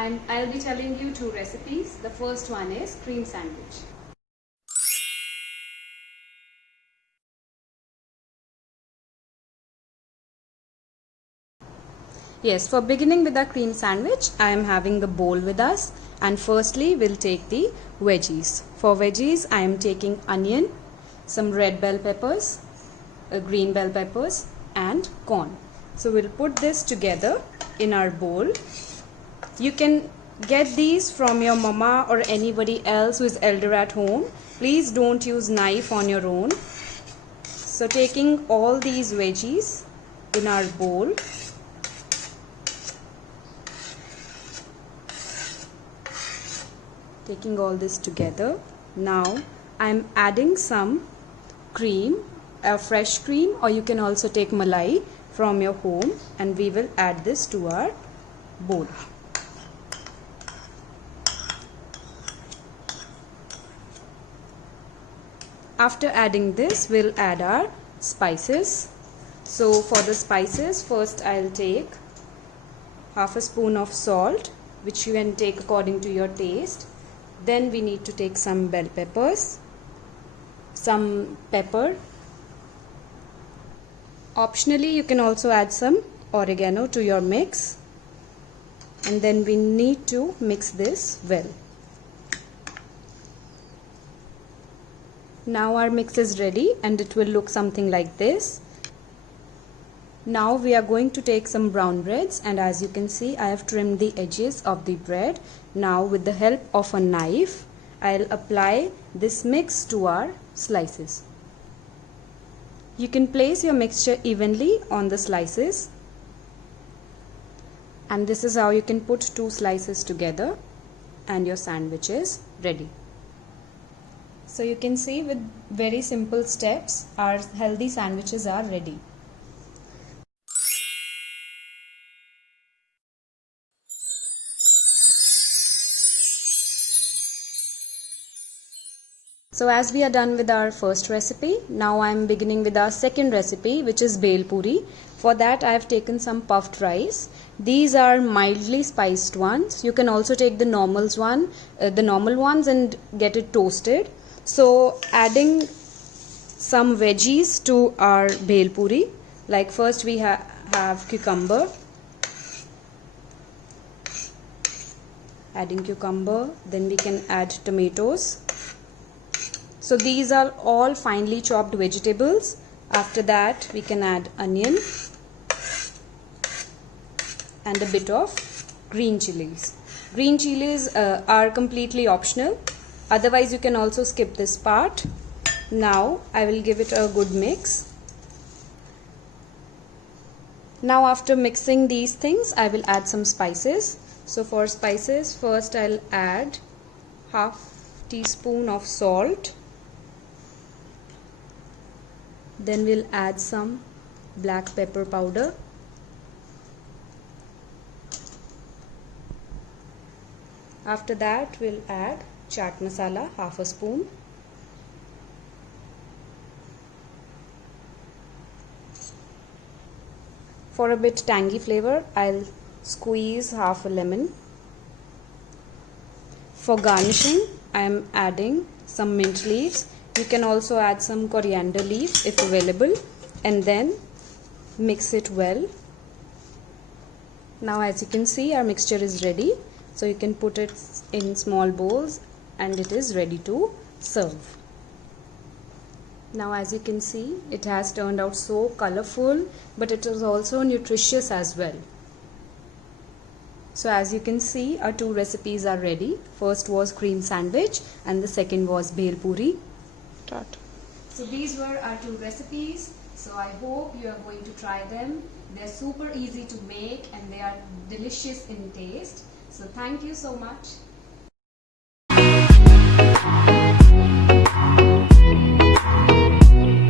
I'll be telling you two recipes. The first one is cream sandwich. Yes, for beginning with our cream sandwich, I am having the bowl with us, and firstly we'll take the veggies. For veggies, I am taking onion, some red bell peppers, green bell peppers and corn. So we'll put this together in our bowl. You can get these from your mama or anybody else who is elder at home. Please don't use knife on your own. So taking all these veggies in our bowl, taking all this together. Now I'm adding some cream, fresh cream, or you can also take malai from your home, and we will add this to our bowl. After adding this, we'll add our spices. So for the spices, first I'll take half a spoon of salt, which you can take according to your taste. Then we need to take some bell peppers, some pepper. Optionally, you can also add some oregano to your mix. And then we need to mix this well. Now our mix is ready and it will look something like this. Now we are going to take some brown breads, and as you can see, I have trimmed the edges of the bread. Now with the help of a knife, I'll apply this mix to our slices. You can place your mixture evenly on the slices, and this is how you can put two slices together and your sandwich is ready. So you can see with very simple steps, our healthy sandwiches are ready. So as we are done with our first recipe, now I am beginning with our second recipe, which is Bhel Puri. For that I have taken some puffed rice. These are mildly spiced ones. You can also take the normal ones and get it toasted. So adding some veggies to our Bhel Puri, like first we have cucumber. Adding cucumber, then we can add tomatoes. So these are all finely chopped vegetables. After that we can add onion and a bit of green chilies. Green chilies are completely optional. Otherwise you can also skip this part. Now I will give it a good mix. Now after mixing these things, I will add some spices. So for spices, first I'll add half teaspoon of salt. Then we'll add some black pepper powder. After that we'll add chaat masala, half a spoon. For a bit tangy flavor, I'll squeeze half a lemon. For garnishing, I am adding some mint leaves. You can also add some coriander leaves if available, and then mix it well. Now as you can see, our mixture is ready. So you can put it in small bowls and it is ready to serve. Now as you can see, it has turned out so colorful, but it is also nutritious as well. So as you can see, our two recipes are ready. First was cream sandwich and the second was Bhel Puri. So these were our two recipes. So I hope you are going to try them. They're super easy to make and they are delicious in taste. So thank you so much.